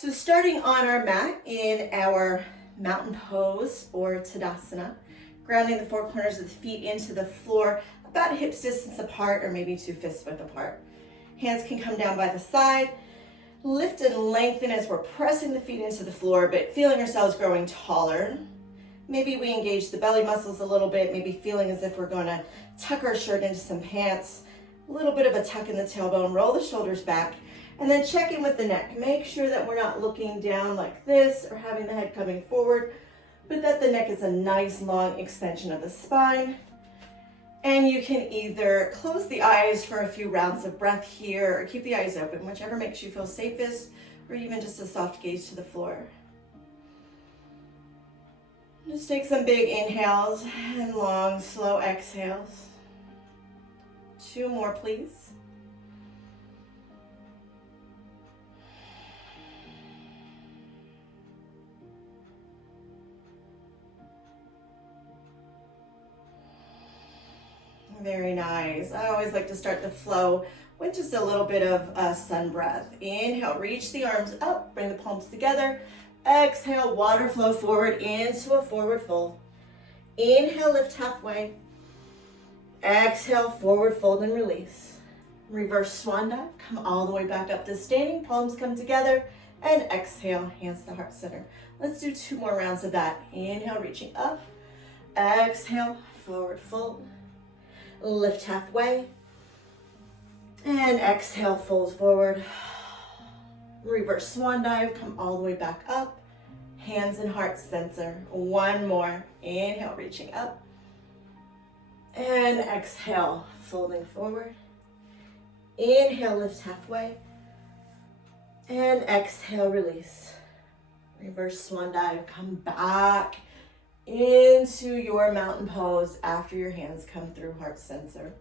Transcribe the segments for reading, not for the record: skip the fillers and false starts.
So starting on our mat in our mountain pose or Tadasana, grounding the four corners of the feet into the floor, about hips distance apart or maybe 2 fists width apart. Hands can come down by the side. Lift and lengthen as we're pressing the feet into the floor, but feeling ourselves growing taller. Maybe we engage the belly muscles a little bit, maybe feeling as if we're gonna tuck our shirt into some pants. A little bit of a tuck in the tailbone, roll the shoulders back, and then check in with the neck. Make sure that we're not looking down like this or having the head coming forward, but that the neck is a nice long extension of the spine. And you can either close the eyes for a few rounds of breath here or keep the eyes open, whichever makes you feel safest, or even just a soft gaze to the floor. Just take some big inhales and long, slow exhales. 2 more, please. Very nice. I always like to start the flow with just a little bit of sun breath. Inhale, reach the arms up, bring the palms together. Exhale, water flow forward into a forward fold. Inhale, lift halfway. Exhale, forward fold and release. Reverse swan dive, come all the way back up to standing, palms come together, and exhale, hands to heart center. Let's do 2 more rounds of that. Inhale, reaching up. Exhale, forward fold. Lift halfway, and exhale, fold forward. Reverse swan dive, come all the way back up. Hands and heart center. 1 more. Inhale, reaching up. And exhale, folding forward. Inhale, lift halfway. And exhale, release. Reverse swan dive, come back into your mountain pose after your hands come through heart center.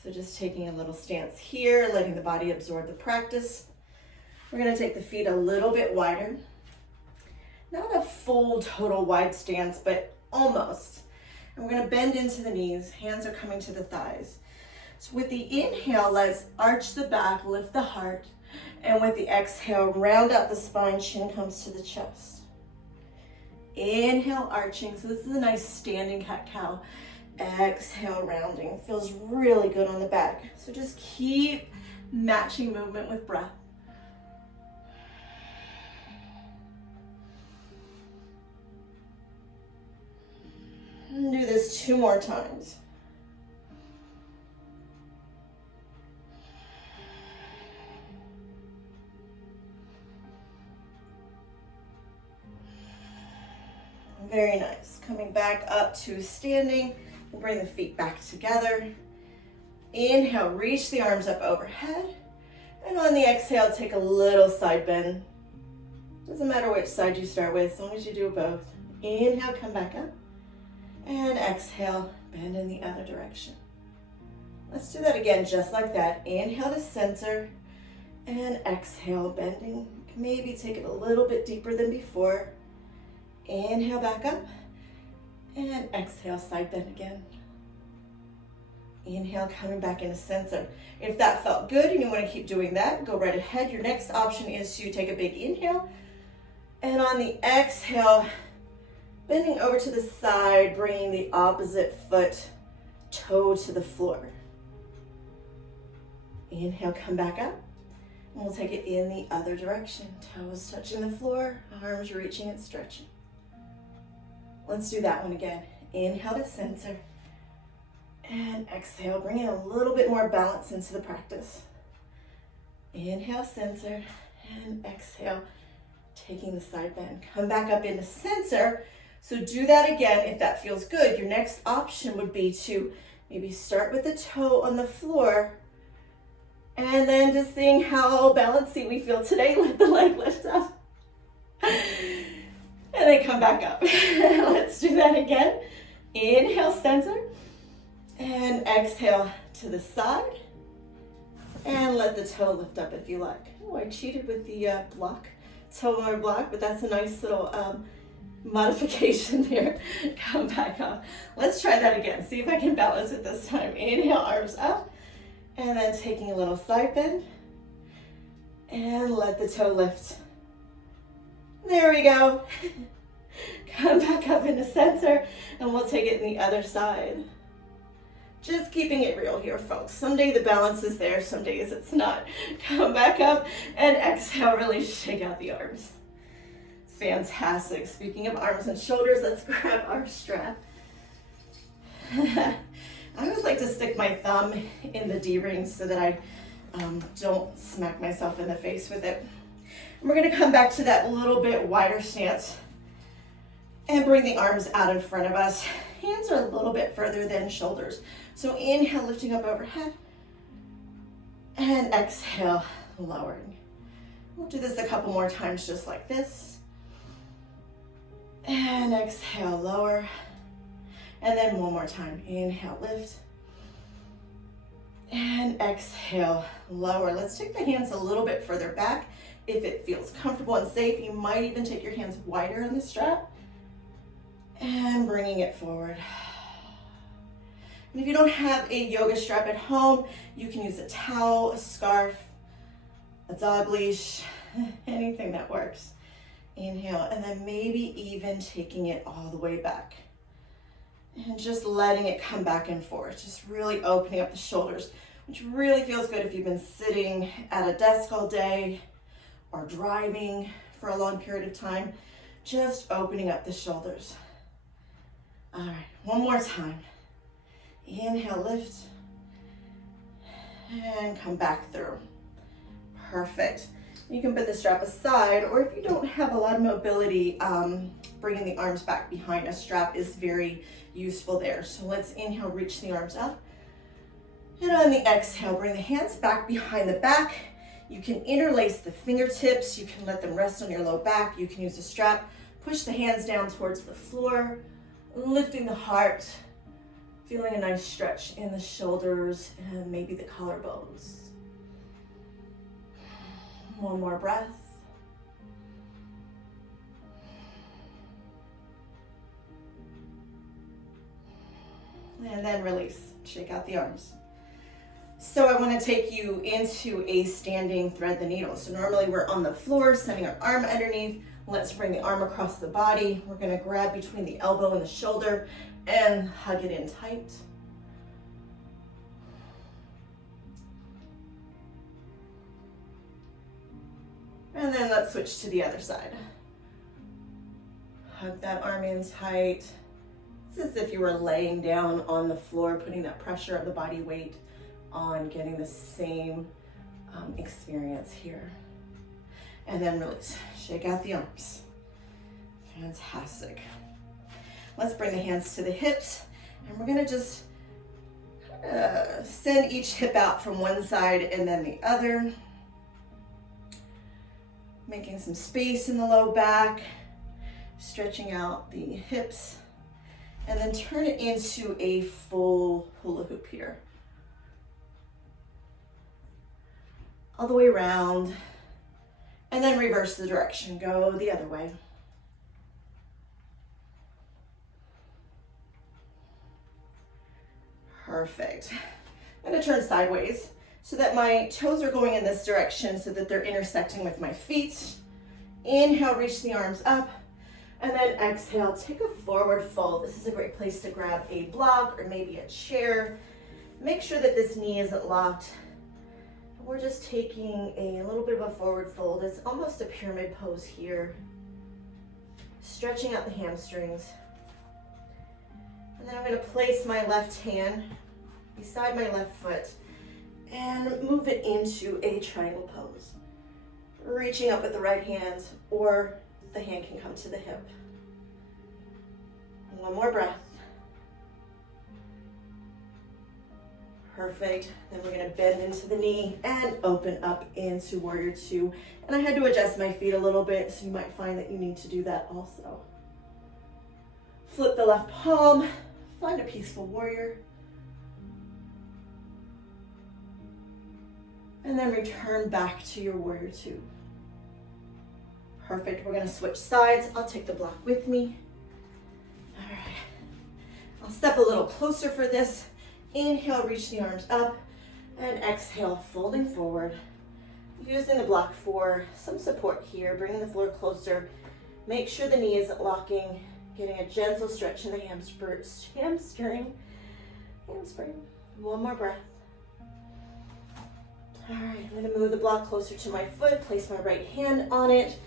So just taking a little stance here, letting the body absorb the practice. We're going to take the feet a little bit wider. Not a full total wide stance, but almost. And we're going to bend into the knees. Hands are coming to the thighs. So with the inhale, let's arch the back, lift the heart. And with the exhale, round out the spine, chin comes to the chest. Inhale, arching. So this is a nice standing cat-cow. Exhale, rounding. Feels really good on the back. So just keep matching movement with breath. And do this 2 more times. Very nice. Coming back up to standing. We'll bring the feet back together. Inhale, reach the arms up overhead. And on the exhale, take a little side bend. Doesn't matter which side you start with, as long as you do both. Inhale, come back up. And exhale, bend in the other direction. Let's do that again, just like that. Inhale to center. And exhale, bending. Maybe take it a little bit deeper than before. Inhale back up, and exhale, side bend again. Inhale, coming back into center. If that felt good and you want to keep doing that, go right ahead. Your next option is to take a big inhale, and on the exhale, bending over to the side, bringing the opposite foot, toe to the floor. Inhale, come back up, and we'll take it in the other direction. Toes touching the floor, arms reaching and stretching. Let's do that one again. Inhale to center. And exhale, bring in a little bit more balance into the practice. Inhale, center, and exhale, taking the side bend. Come back up into center. So do that again if that feels good. Your next option would be to maybe start with the toe on the floor, and then just seeing how balancy we feel today, let the leg lift up. And then come back up. Let's do that again. Inhale, center. And exhale to the side. And let the toe lift up if you like. Oh, I cheated with the toe block, but that's a nice little modification there. Come back up. Let's try that again. See if I can balance it this time. Inhale, arms up. And then taking a little side bend. And let the toe lift. There we go. Come back up into center, and we'll take it in the other side. Just keeping it real here, folks. Some days the balance is there, some days it's not. Come back up and exhale, really shake out the arms. Fantastic. Speaking of arms and shoulders, let's grab our strap. I always like to stick my thumb in the D-ring so that I don't smack myself in the face with it. And we're gonna come back to that little bit wider stance and bring the arms out in front of us. Hands are a little bit further than shoulders. So inhale, lifting up overhead, and exhale, lowering. We'll do this a couple more times just like this. And exhale, lower. And then one more time. Inhale, lift. And exhale, lower. Let's take the hands a little bit further back. If it feels comfortable and safe, you might even take your hands wider on the strap and bringing it forward. And if you don't have a yoga strap at home, you can use a towel, a scarf, a dog leash, anything that works. Inhale, and then maybe even taking it all the way back. And just letting it come back and forth. Just really opening up the shoulders, which really feels good if you've been sitting at a desk all day or driving for a long period of time. Just opening up the shoulders. All right, one more time. Inhale, lift, and come back through. Perfect. You can put the strap aside, or if you don't have a lot of mobility, bringing the arms back behind a strap is very useful there. So let's inhale, reach the arms up. And on the exhale, bring the hands back behind the back. You can interlace the fingertips. You can let them rest on your low back. You can use a strap. Push the hands down towards the floor, lifting the heart, feeling a nice stretch in the shoulders and maybe the collarbones. One more breath. And then release, shake out the arms. So I want to take you into a standing thread the needle. So normally we're on the floor, sending our arm underneath. Let's bring the arm across the body. We're going to grab between the elbow and the shoulder and hug it in tight. And then let's switch to the other side. Hug that arm in tight. It's as if you were laying down on the floor, putting that pressure of the body weight on, getting the same experience here. And then release, shake out the arms. Fantastic. Let's bring the hands to the hips, and we're gonna just send each hip out from one side and then the other. Making some space in the low back, stretching out the hips, and then turn it into a full hula hoop here. All the way around, and then reverse the direction, go the other way. Perfect. I'm gonna turn sideways so that my toes are going in this direction so that they're intersecting with my feet. Inhale, reach the arms up, and then exhale, take a forward fold. This is a great place to grab a block or maybe a chair. Make sure that this knee isn't locked. We're just taking a little bit of a forward fold. It's almost a pyramid pose here. Stretching out the hamstrings. And then I'm going to place my left hand beside my left foot and move it into a triangle pose. Reaching up with the right hand, or the hand can come to the hip. One more breath. Perfect. Then we're going to bend into the knee and open up into Warrior Two. And I had to adjust my feet a little bit, so you might find that you need to do that also. Flip the left palm, find a peaceful warrior. And then return back to your Warrior Two. Perfect. We're going to switch sides. I'll take the block with me. All right. I'll step a little closer for this. Inhale, reach the arms up, and exhale, folding forward. Using the block for some support here, bringing the floor closer Make sure the knee isn't locking. Getting a gentle stretch in the hamstring. One more breath. All right, I'm gonna move the block closer to my foot, place my right hand on it,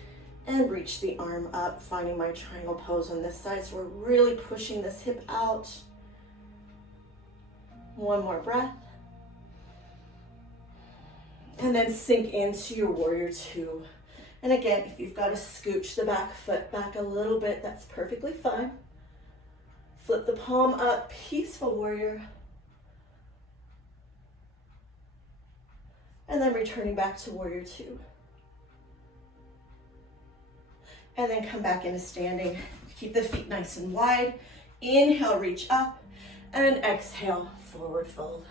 and reach the arm up, finding my triangle pose on this side. So we're really pushing this hip out. One more breath. And then sink into your warrior two. And again, if you've got to scooch the back foot back a little bit, that's perfectly fine. Flip the palm up, peaceful warrior. And then returning back to warrior two. And then come back into standing. Keep the feet nice and wide. Inhale, reach up. And exhale, forward fold.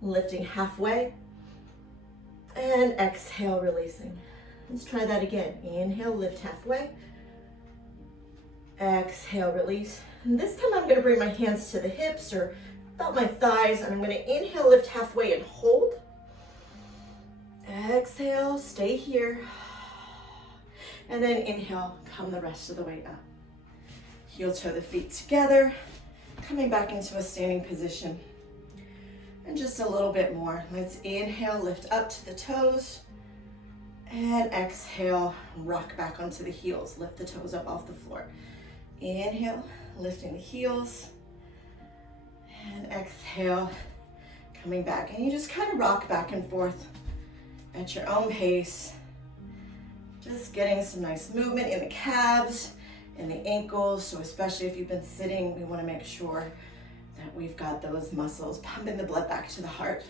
Lifting halfway. And exhale, releasing. Let's try that again. Inhale, lift halfway. Exhale, release. And this time I'm going to bring my hands to the hips or about my thighs, and I'm going to inhale, lift halfway and hold. Exhale, stay here. And then inhale, come the rest of the way up. Heel toe the feet together, coming back into a standing position. And just a little bit more. Let's inhale, lift up to the toes. And exhale, rock back onto the heels. Lift the toes up off the floor. Inhale, lifting the heels. And exhale, coming back. And you just kind of rock back and forth at your own pace. Just getting some nice movement in the calves, in the ankles. So especially if you've been sitting, we want to make sure that we've got those muscles pumping the blood back to the heart.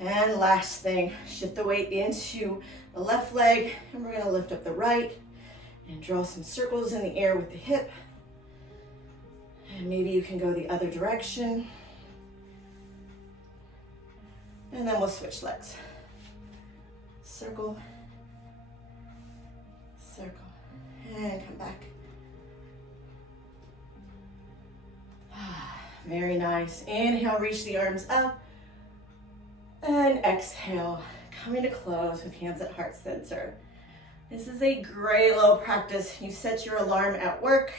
And last thing, shift the weight into the left leg, and we're going to lift up the right and draw some circles in the air with the hip. And maybe you can go the other direction. And then we'll switch legs. Circle, circle, and come back. Very nice. Inhale, reach the arms up. And exhale, coming to close with hands at heart center. This is a great little practice. You set your alarm at work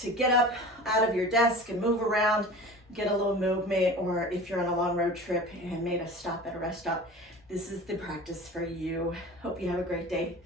to get up out of your desk and move around, get a little movement, or if you're on a long road trip and made a stop at a rest stop, this is the practice for you. Hope you have a great day.